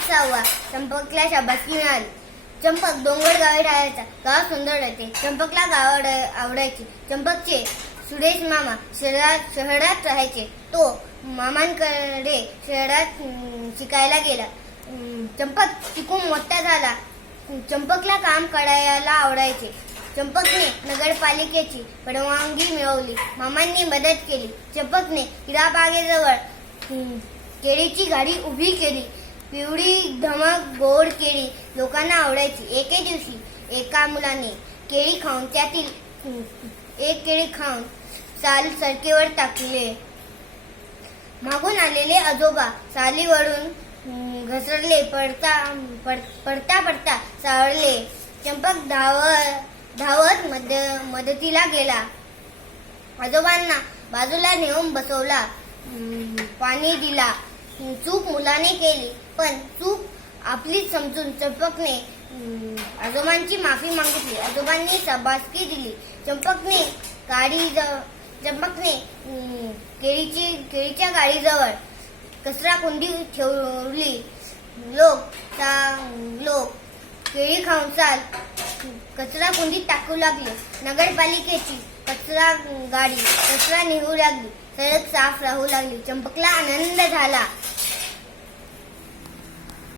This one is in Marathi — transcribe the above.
पाच सहावा चंपकला शाबासकी मिळाली. चंपक डोंगर गावी राहायचा. गाव सुंदर राहते. चंपकला गाव आवडायची. चंपकचे सुरेश मामा शहरात राहायचे. तो मामांकडे शहरात शिकायला गेला. चंपक शिकून मोठा झाला. चंपकला काम करायला आवडायचे. चंपकने नगरपालिकेची परवानगी मिळवली. मामांनी मदत केली. चंपकने हिराबागेजवळ केळीची गाडी उभी केली. पिवळी धमक गोड केळी लोकांना आवडायची. एके दिवशी एका मुलाने केळी खाऊन त्यातील एक केळी खाऊन साल सडकेवर टाकले. मागून आलेले आजोबा सालीवरून घसरले. पडता सावरले. चंपक धावत मदतीला गेला. आजोबांना बाजूला नेऊन बसवला. पाणी दिला. चूक मुलाने केली, पण चूक आपलीच समजून चंपकने आजोबांची माफी मागितली. आजोबांनी शाबासकी दिली. चंपकने केळीच्या गाडीजवळ कचराकुंडी ठेवली. लोक केळी खाऊन साल कचराकुंडीत टाकू लागले. नगरपालिकेची कचरा गाडी कचरा नेऊ लागली. सडक साफ राहू लागली. चंपकला आनंद झाला.